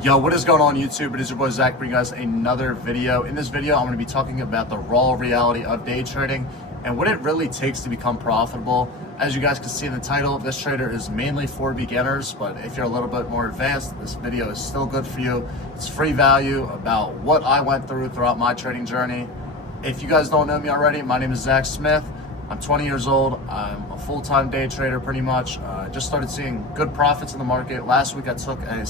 Yo, what is going on YouTube? It is your boy Zach bringing us another video. In this video, I'm going to be talking about the raw reality of day trading and what it really takes to become profitable. As you guys can see in the title, this trader is mainly for beginners, but if you're a little bit more advanced, this video is still good for you. It's free value about what I went through throughout my trading journey. If you guys don't know me already, my name is Zach Smith. I'm 20 years old. I'm a full-time day trader pretty much. I just started seeing good profits in the market. Last week I took a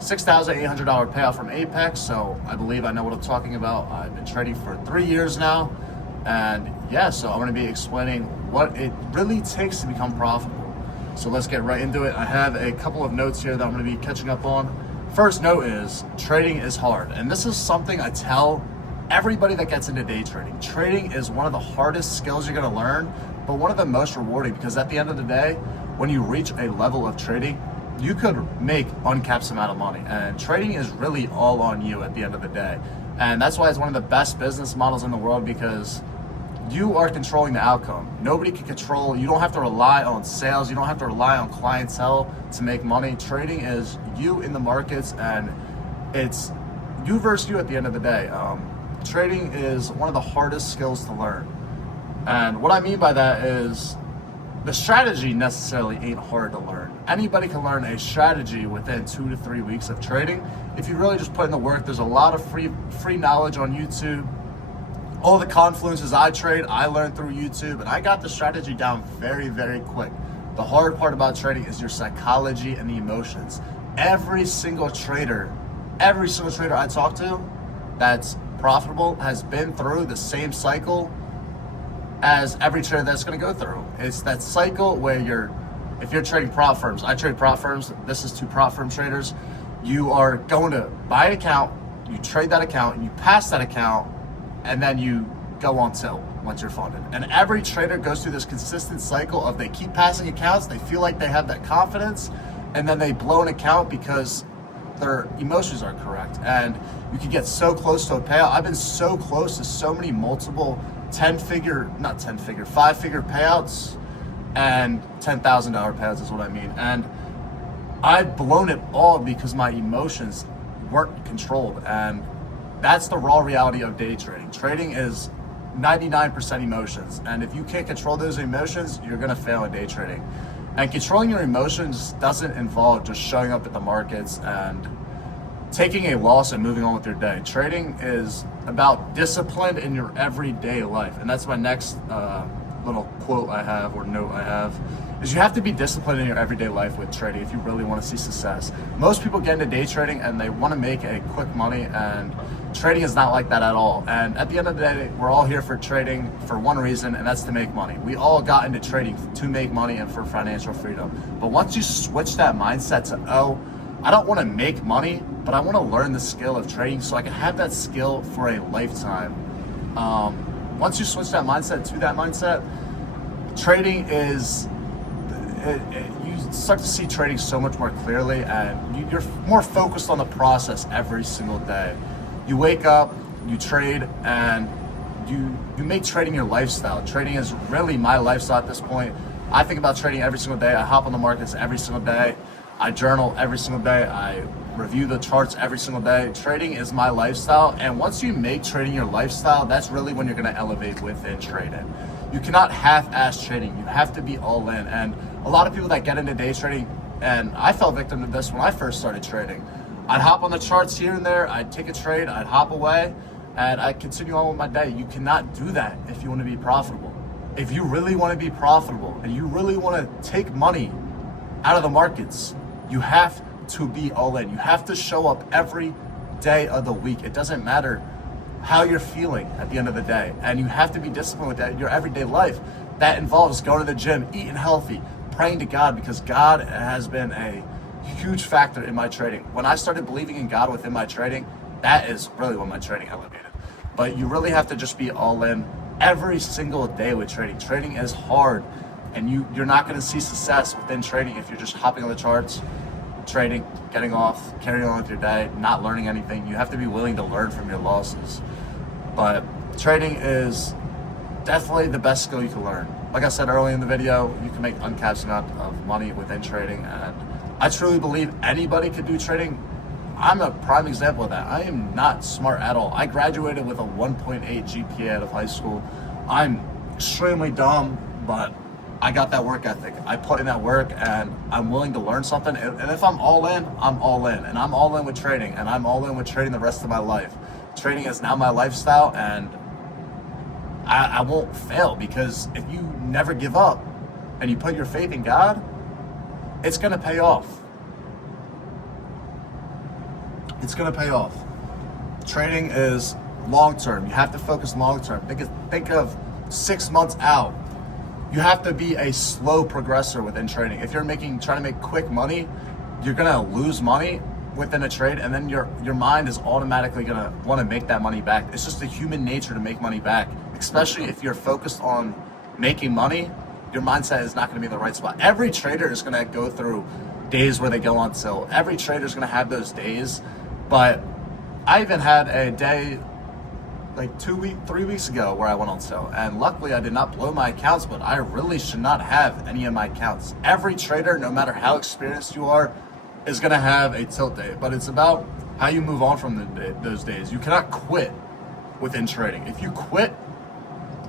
$6,800 payout from Apex, so I believe I know what I'm talking about. I've been trading for 3 years now, and yeah, so I'm going to be explaining what it really takes to become profitable. So let's get right into it. I have a couple of notes here that I'm going to be catching up on. First note is trading is hard, and this is something I tell everybody that gets into day trading. Trading is one of the hardest skills you're going to learn, but one of the most rewarding, because at the end of the day, when you reach a level of trading, you could make uncapped amount of money, and trading is really all on you at the end of the day. And that's why it's one of the best business models in the world, because you are controlling the outcome. Nobody can control. You don't have to rely on sales. You don't have to rely on clientele to make money. Trading is you in the markets, and it's you versus you at the end of the day. Trading is one of the hardest skills to learn. And what I mean by that is the strategy necessarily ain't hard to learn. Anybody can learn a strategy within 2 to 3 weeks of trading. If you really just put in the work, there's a lot of free knowledge on YouTube. All the confluences I trade, I learned through YouTube, and I got the strategy down very, very quick. The hard part about trading is your psychology and the emotions. Every single trader I talk to that's profitable has been through the same cycle as every trader that's going to go through. It's that cycle where if you're trading prop firms, I trade prop firms, this is two prop firm traders, you are going to buy an account, you trade that account, you pass that account, and then you go on till once you're funded. And every trader goes through this consistent cycle of they keep passing accounts, they feel like they have that confidence, and then they blow an account because their emotions are correct. And you can get so close to a payout. I've been so close to so many multiple 5-figure payouts, and $10,000 payouts is what I mean. And I've blown it all because my emotions weren't controlled. And that's the raw reality of day trading. Trading is 99% emotions. And if you can't control those emotions, you're gonna fail in day trading. And controlling your emotions doesn't involve just showing up at the markets and taking a loss and moving on with your day. Trading is about discipline in your everyday life. And that's my next little quote I have, or note I have, is you have to be disciplined in your everyday life with trading if you really want to see success. Most people get into day trading and they want to make a quick money, and trading is not like that at all. And at the end of the day, we're all here for trading for one reason, and that's to make money. We all got into trading to make money and for financial freedom. But once you switch that mindset to, I don't want to make money, but I want to learn the skill of trading so I can have that skill for a lifetime. Once you switch that mindset to that mindset, trading is, you start to see trading so much more clearly, and you're more focused on the process every single day. You wake up, you trade, and you make trading your lifestyle. Trading is really my lifestyle at this point. I think about trading every single day. I hop on the markets every single day. I journal every single day. I review the charts every single day. Trading is my lifestyle, and once you make trading your lifestyle, that's really when you're going to elevate within trading. You cannot half-ass trading. You have to be all in. And a lot of people that get into day trading, and I fell victim to this when I first started trading, I'd hop on the charts here and there, I'd take a trade, I'd hop away, and I'd continue on with my day. You cannot do that if you want to be profitable. If you really want to be profitable and you really want to take money out of the markets, you have to be all in. You have to show up every day of the week. It doesn't matter how you're feeling at the end of the day. And you have to be disciplined with that in your everyday life. That involves going to the gym, eating healthy, praying to God, because God has been a huge factor in my trading. When I started believing in God within my trading, that is really when my trading elevated. But you really have to just be all in every single day with trading. Trading is hard, and you're not going to see success within trading if you're just hopping on the charts, trading, getting off, carrying on with your day, not learning anything. You have to be willing to learn from your losses. But trading is definitely the best skill you can learn. Like I said earlier in the video, you can make uncapped amount of money within trading, and I truly believe anybody could do trading. I'm a prime example of that. I am not smart at all. I graduated with a 1.8 GPA out of high school. I'm extremely dumb, but I got that work ethic. I put in that work, and I'm willing to learn something. And if I'm all in, I'm all in. And I'm all in with trading, and I'm all in with trading the rest of my life. Trading is now my lifestyle, and I won't fail, because if you never give up and you put your faith in God, it's going to pay off. It's going to pay off. Trading is long-term. You have to focus long-term. Think of 6 months out. You have to be a slow progressor within trading. If you're trying to make quick money, you're going to lose money within a trade, and then your mind is automatically going to want to make that money back. It's just the human nature to make money back, especially if you're focused on making money. Your mindset is not going to be in the right spot. Every trader is going to go through days where they go on sale. Every trader is going to have those days, but I even had a day like 3 weeks ago where I went on sale, and luckily I did not blow my accounts, but I really should not have any of my accounts. Every trader, no matter how experienced you are, is going to have a tilt day, but it's about how you move on from those days. You cannot quit within trading. If you quit,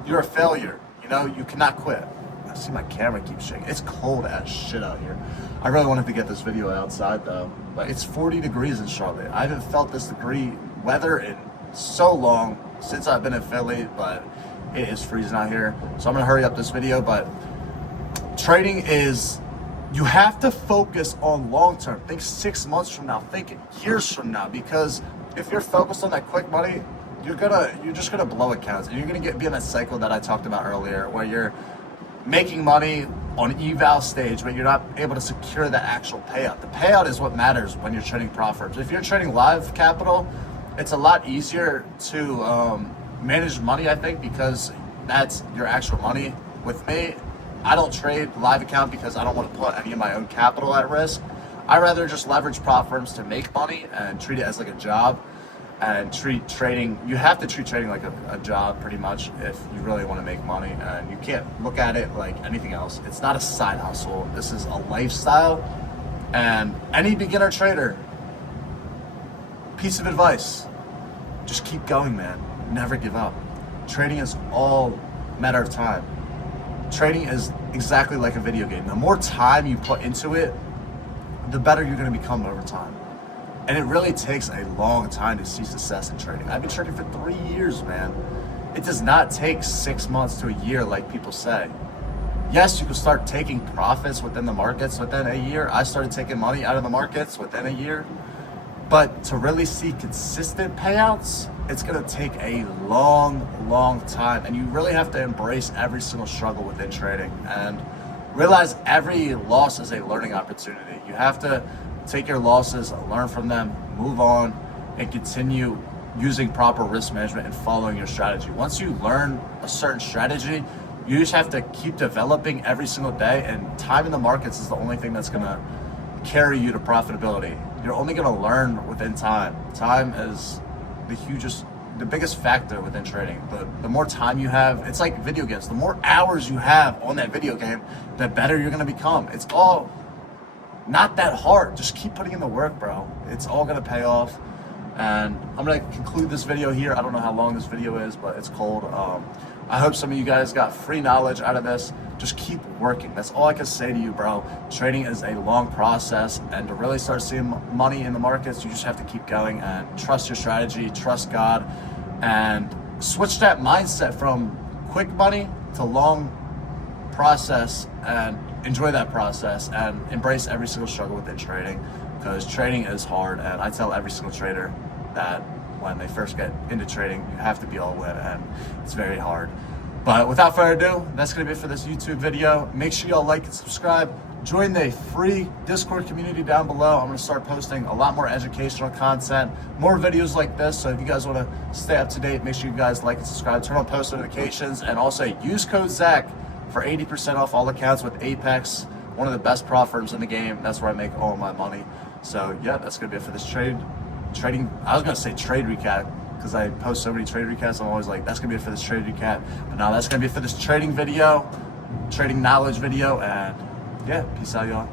you're a failure. You cannot quit. I see my camera keeps shaking. It's cold as shit out here. I really wanted to get this video outside though, but it's 40 degrees in Charlotte. I haven't felt this degree weather in so long since I've been in Philly, but it is freezing out here. So I'm gonna hurry up this video, but trading is, you have to focus on long term. Think 6 months from now, think years from now, because if you're focused on that quick money, you're just gonna blow accounts, and you're gonna be in that cycle that I talked about earlier, where you're making money on eval stage, but you're not able to secure the actual payout. The payout is what matters when you're trading prop firms. If you're trading live capital, it's a lot easier to manage money, I think, because that's your actual money. With me, I don't trade live account because I don't want to put any of my own capital at risk. I rather just leverage prop firms to make money and treat it as like a job, and treat trading, you have to treat trading like a job pretty much if you really want to make money, and you can't look at it like anything else. It's not a side hustle. This is a lifestyle, and any beginner trader, piece of advice, just keep going, man. Never give up. Trading is all a matter of time. Trading is exactly like a video game. The more time you put into it, the better you're going to become over time. And it really takes a long time to see success in trading. I've been trading for 3 years, man. It does not take 6 months to a year like people say. Yes, you can start taking profits within the markets within a year. I started taking money out of the markets within a year. But to really see consistent payouts, it's going to take a long time. And you really have to embrace every single struggle within trading and realize every loss is a learning opportunity. You have to take your losses, learn from them, move on, and continue using proper risk management and following your strategy. Once you learn a certain strategy, you just have to keep developing every single day, and time in the markets is the only thing that's going to carry you to profitability. You're only going to learn within time. Time is the biggest factor within trading. The more time you have, it's like video games. The more hours you have on that video game, the better you're going to become. It's all not that hard. Just keep putting in the work, bro. It's all going to pay off. And I'm going to conclude this video here. I don't know how long this video is, but it's cold. I hope some of you guys got free knowledge out of this. Just keep working. That's all I can say to you, bro. Trading is a long process, and to really start seeing money in the markets, you just have to keep going and trust your strategy, trust God, and switch that mindset from quick money to long process, and enjoy that process and embrace every single struggle within trading, because trading is hard. And I tell every single trader that when they first get into trading, you have to be all in, and it's very hard. But without further ado, that's going to be it for this YouTube video. Make sure y'all like and subscribe. Join the free Discord community down below. I'm going to start posting a lot more educational content, more videos like this. So if you guys want to stay up to date, make sure you guys like and subscribe, turn on post notifications, and also use code ZACH for 80% off all accounts with Apex, one of the best prop firms in the game. That's where I make all my money. So yeah, that's going to be it for this trading. I was going to say trade recap, because I post so many trade recaps. I'm always like, that's going to be it for this trade recap. But now that's going to be it for this trading video, trading knowledge video. And yeah, peace out, y'all.